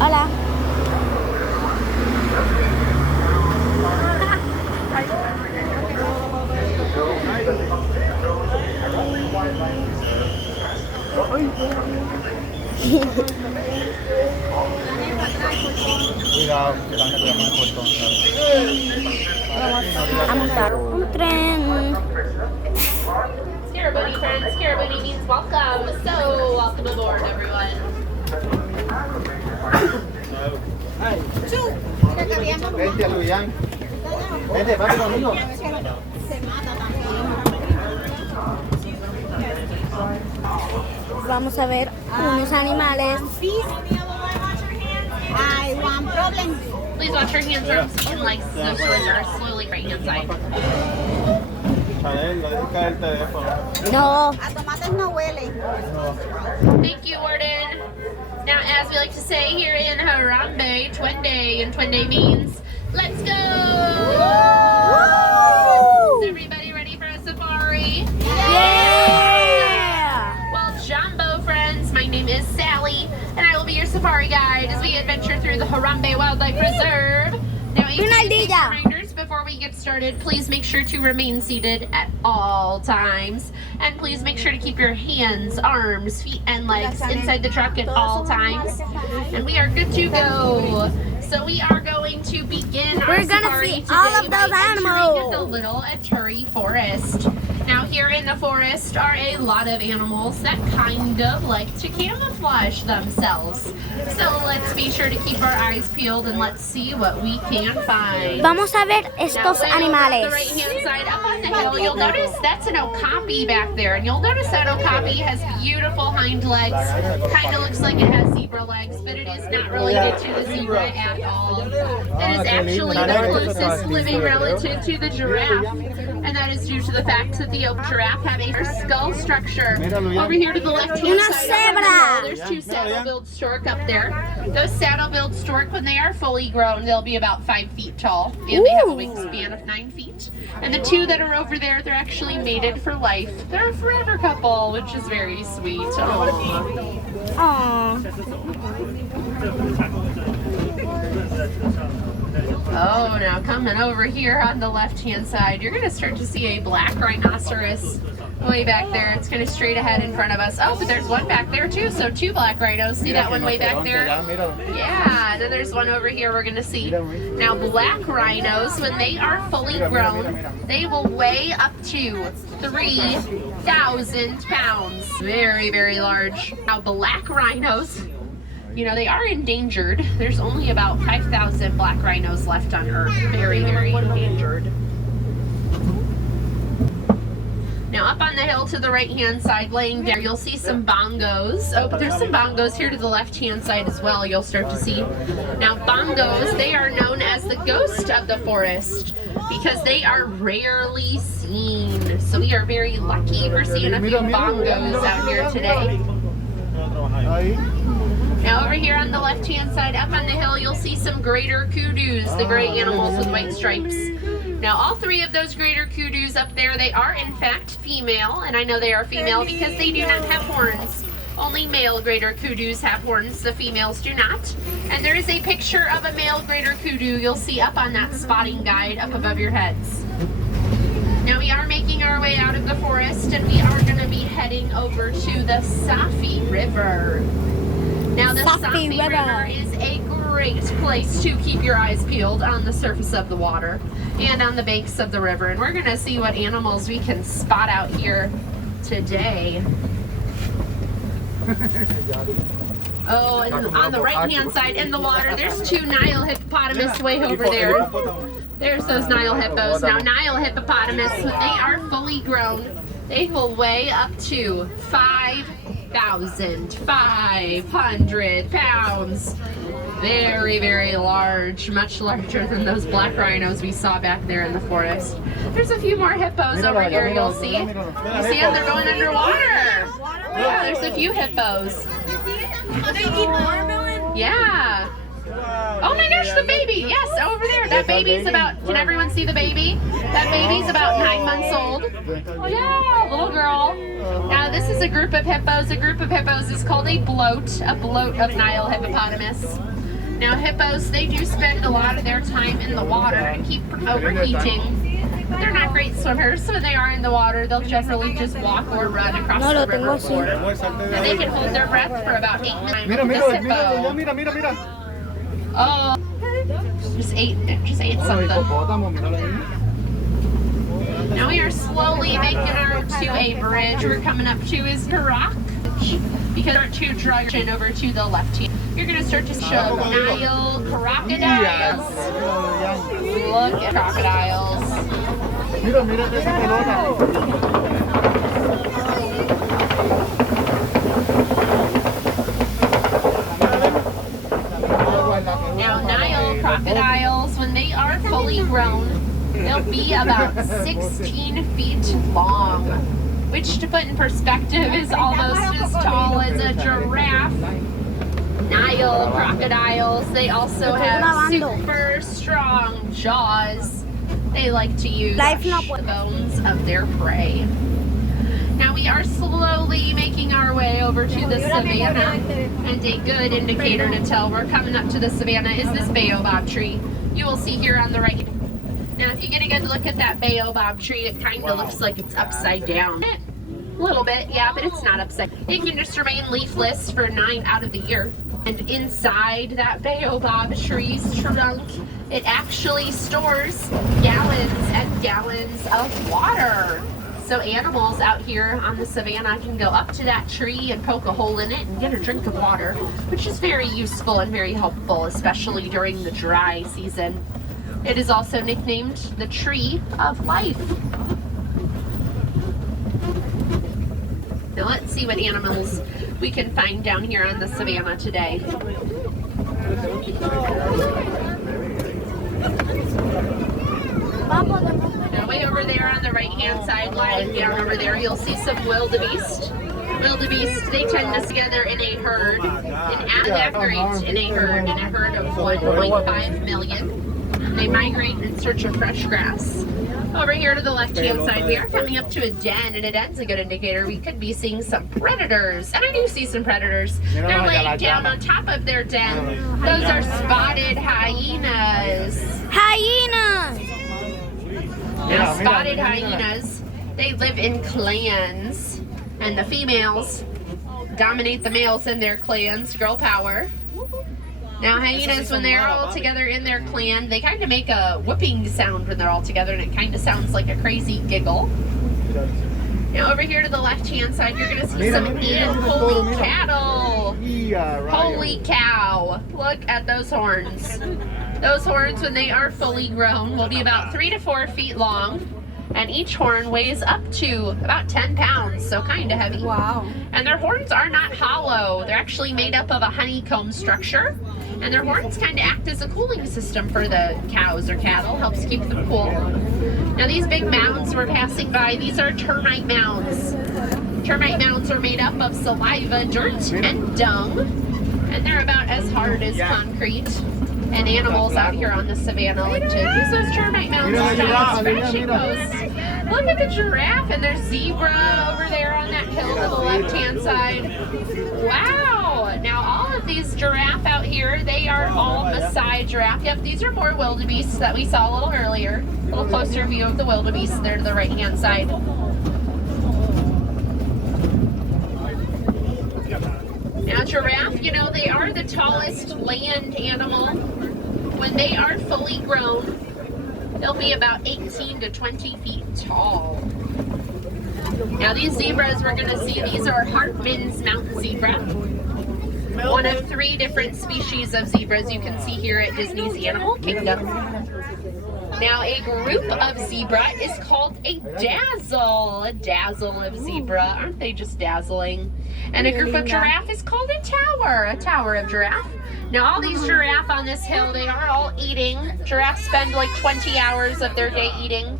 Hola. Cuidado, que van a tomar un portón. Vamos a montar un tren. Scarabooty friends, Scarabooty means welcome. So, welcome aboard, everyone. Vente, Luyan. Vente, papi conmigo. Vamos a ver unos animales. I want problem. Please wash your hands from like those doors are slowly right hand side. Chanel, no dejes caer el teléfono. No. A tomates no huele. Thank you, Warden. Now, as we like to say here in Harambe, Twende, and Twende means, let's go! Is everybody ready for a safari? Yeah! Well, Jumbo friends, my name is Sally, and I will be your safari guide as we adventure through the Harambe Wildlife Reserve. Now, a few reminders before we get started. Please make sure to remain seated at all times, and please make sure to keep your hands, arms, feet, and legs inside the truck at all times. And we are good to go. So we are going to begin our safari today all of those by entering animals. the Little Aturi Forest. Now here in the forest are a lot of animals that kind of like to camouflage themselves. So let's be sure to keep our eyes peeled and let's see what we can find. Vamos a ver Now, estos way over on the animales. right-hand side, up on the hill, you'll notice that's an okapi back there, and you'll notice that okapi has beautiful hind legs. Kind of looks like it has zebra legs, but it is not related to the zebra at all. It is actually the closest living relative to the giraffe, and that is due to the fact that the giraffe have a skull structure. Over here to the left-hand Una side, zebra. there's two saddle-billed stork up there. Those saddle-billed stork, when they are fully grown, they'll be about 5 feet tall, and they have a wingspan of 9 feet. And the two that are over there, they're actually mated for life. They're a forever couple, which is very sweet. Aww. Oh. Oh, now coming over here on the left-hand side, you're going to start to see a black rhinoceros way back there. It's kind of straight ahead in front of us. Oh, but there's one back there too, so 2 black rhinos. See that one way back there? Yeah, and then there's one over here we're going to see. Now, black rhinos, when they are fully grown, they will weigh up to 3,000 pounds. Very, very large. Now, black rhinos, you know, they are endangered. There's only about 5,000 black rhinos left on Earth. Very, very endangered. Now up on the hill to the right-hand side, laying there, you'll see some bongos. Oh, but there's some bongos here to the left-hand side as well, you'll start to see. Now bongos, they are known as the ghost of the forest because they are rarely seen. So we are very lucky for seeing a few bongos out here today. Now over here on the left-hand side, up on the hill, you'll see some greater kudus, the gray animals with white stripes. Now all 3 of those greater kudus up there, they are in fact female, and I know they are female because they do not have horns. Only male greater kudus have horns, the females do not. And there is a picture of a male greater kudu you'll see up on that spotting guide up above your heads. Now we are making our way out of the forest, and we are going to be heading over to the Safi River. Now the Safi River is a great place to keep your eyes peeled on the surface of the water and on the banks of the river. And we're going to see what animals we can spot out here today. Oh, and on the right-hand side in the water, there's 2 Nile hippopotamus way over there. There's those Nile hippos. Now Nile hippopotamus, when they are fully grown, they will weigh up to 5,500 pounds. Very, very large, much larger than those black rhinos we saw back there in the forest. There's a few more hippos over here you'll see. You see them? They're going underwater. Yeah, there's a few hippos. They eat watermelon? Yeah. Oh my gosh, the baby! Yes, over there. That baby's about, can everyone see the baby? That baby's about 9 months old. Oh yeah, little girl. Now this is a group of hippos. A group of hippos is called a bloat of Nile hippopotamus. Now hippos, they do spend a lot of their time in the water and keep from overheating. They're not great swimmers, so when they are in the water, they'll generally just walk or run across the river floor. And they can hold their breath for about 8 minutes. Mira, This mira, hippo, mira, mira, mira. oh, just ate something. Hipopótamo, míralo ahí. Now we are slowly making our to a bridge. We're coming up to his rock because our two drugs over to the left hand. You're gonna start to show Nile crocodiles. Look at crocodiles. Mira, mira esa pelota. Now Nile crocodiles, when they are fully grown, they'll be about 16 feet long, which to put in perspective is almost as tall as a giraffe. Nile crocodiles, they also have super strong jaws. They like to use the bones of their prey. Now we are slowly making our way over to the savannah, and a good indicator to tell we're coming up to the savannah is this baobab tree. You will see here on the right. Now if you get a good look at that baobab tree, it kind of looks like it's upside down. A little bit, yeah, but it's not upside. It can just remain leafless for 9 out of the year. And inside that baobab tree's trunk, it actually stores gallons and gallons of water. So animals out here on the savannah can go up to that tree and poke a hole in it and get a drink of water, which is very useful and very helpful, especially during the dry season. It is also nicknamed the Tree of Life. Now let's see what animals we can find down here on the savannah today. Now way over there on the right hand side, lying down over there, you'll see some wildebeest. Wildebeest, they tend to together in a herd and migrate in a herd of 1.5 million. They migrate in search of fresh grass. Over here to the left-hand side, we are coming up to a den, and a den's a good indicator. We could be seeing some predators, and I do see some predators. They're laying down on top of their den. Those are spotted hyenas. Hyenas! Now, spotted hyenas, they live in clans, and the females dominate the males in their clans, girl power. Now hyenas, when they're all together in their clan, they kind of make a whooping sound when they're all together, and it kind of sounds like a crazy giggle. Now over here to the left-hand side, you're going to see some holy cattle. Holy cow. Look at those horns. Those horns, when they are fully grown, will be about 3 to 4 feet long. And each horn weighs up to about 10 pounds, so kind of heavy. Wow. And their horns are not hollow. They're actually made up of a honeycomb structure. And their horns kind of act as a cooling system for the cows or cattle, helps keep them cool. Now these big mounds we're passing by, these are termite mounds. Termite mounds are made up of saliva, dirt, and dung. And they're about as hard as concrete. And animals out here on the savannah like to use those termite mounds to stop scratching posts. Look at the giraffe, and there's zebra over there on that hill to the left-hand side. Wow! Now all of these giraffe out here, they are all Maasai giraffe. Yep, these are more wildebeest that we saw a little earlier. A little closer view of the wildebeest there to the right-hand side. Now giraffe, you know, they are the tallest land animal. When they are fully grown, they'll be about 18 to 20 feet tall. Now these zebras we're going to see, these are Hartman's mountain zebra. One of 3 different species of zebras you can see here at Disney's Animal Kingdom. Now a group of zebra is called a dazzle. A dazzle of zebra. Aren't they just dazzling? And a group of giraffe is called a tower of giraffe. Now all these giraffe on this hill, they are all eating. Giraffes spend like 20 hours of their day eating.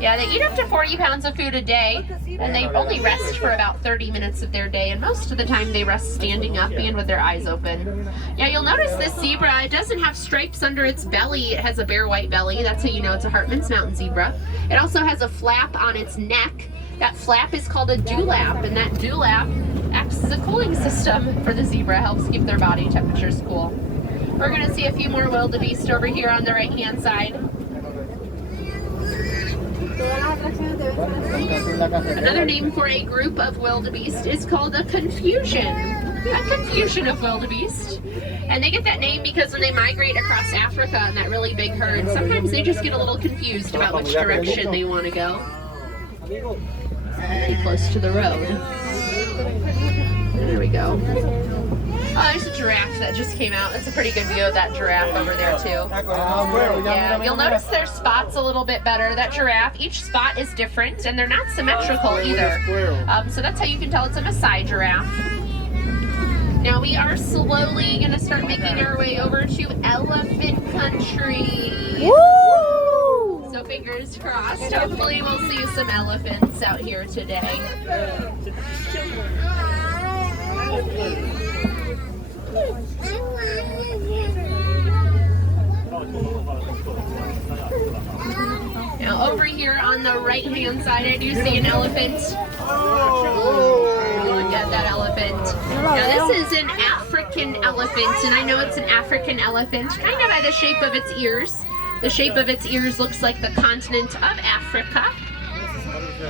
Yeah, they eat up to 40 pounds of food a day, and they only rest for about 30 minutes of their day, and most of the time they rest standing up and with their eyes open. Yeah, you'll notice this zebra, it doesn't have stripes under its belly. It has a bare white belly. That's how you know it's a Hartman's mountain zebra. It also has a flap on its neck. That flap is called a dewlap, and that dewlap acts as a cooling system for the zebra, helps keep their body temperatures cool. We're going to see a few more wildebeest over here on the right-hand side. Another name for a group of wildebeest is called a confusion. A confusion of wildebeest. And they get that name because when they migrate across Africa in that really big herd, sometimes they just get a little confused about which direction they want to go. Pretty close to the road. There we go. Oh, there's a giraffe that just came out. That's a pretty good view of that giraffe over there too. Yeah, you'll notice their spots a little bit better. That giraffe, each spot is different and they're not symmetrical either. So that's how you can tell it's a Maasai giraffe. Now we are slowly going to start making our way over to elephant country. Woo! So fingers crossed. Hopefully we'll see some elephants out here today. Now over here on the right hand side I do see an elephant. Look at that elephant. Now this is an African elephant, and I know it's an African elephant kind of by the shape of its ears. The shape of its ears looks like the continent of Africa.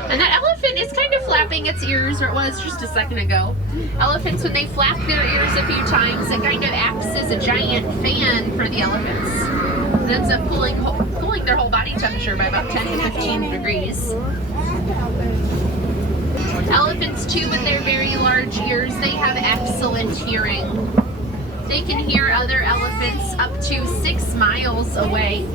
And that elephant is kind of flapping its ears, or it was just a second ago. Elephants, when they flap their ears a few times, it kind of acts as a giant fan for the elephants. It ends up cooling their whole body temperature by about 10 to 15 degrees. Elephants, too, with their very large ears, they have excellent hearing. They can hear other elephants up to 6 miles away.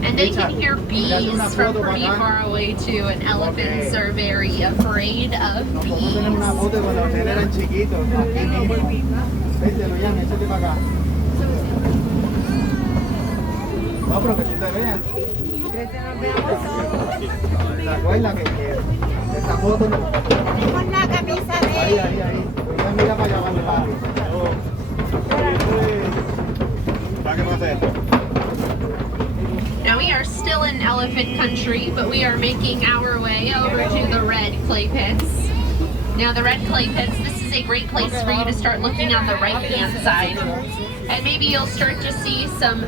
And they can hear bees from pretty far away too, and elephants are very afraid of bees. Now we are still in elephant country, but we are making our way over to the red clay pits. Now the red clay pits, this is a great place for you to start looking on the right-hand side. And maybe you'll start to see some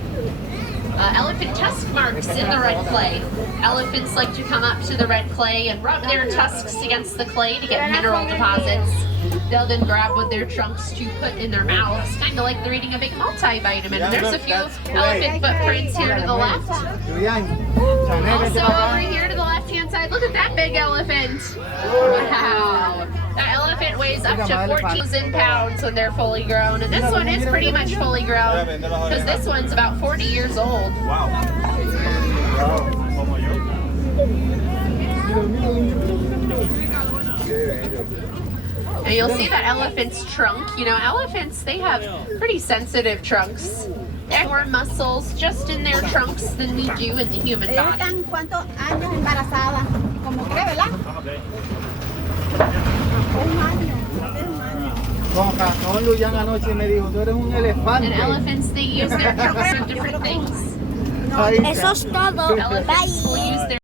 elephant tusk marks in the red clay. Elephants like to come up to the red clay and rub their tusks against the clay to get mineral deposits. They'll then grab with their trunks to put in their mouths, kind of like they're eating a big multivitamin. And there's a few elephant footprints here to the left. Also over here to the left-hand side, look at that big elephant. Wow. That elephant weighs up to 14,000 pounds when they're fully grown. And this one is pretty much fully grown because this one's about 40 years old. Wow. And you'll see that elephant's trunk. You know, elephants, they have pretty sensitive trunks. They have more muscles just in their trunks than we do in the human body. ¿Cuántos años embarazada? Como cree, ¿verdad? Un año. Con razón, Luyan anoche me dijo, tú eres un elefante. And elephants, they use their trunks for different things. Eso es todo. Elephants will use their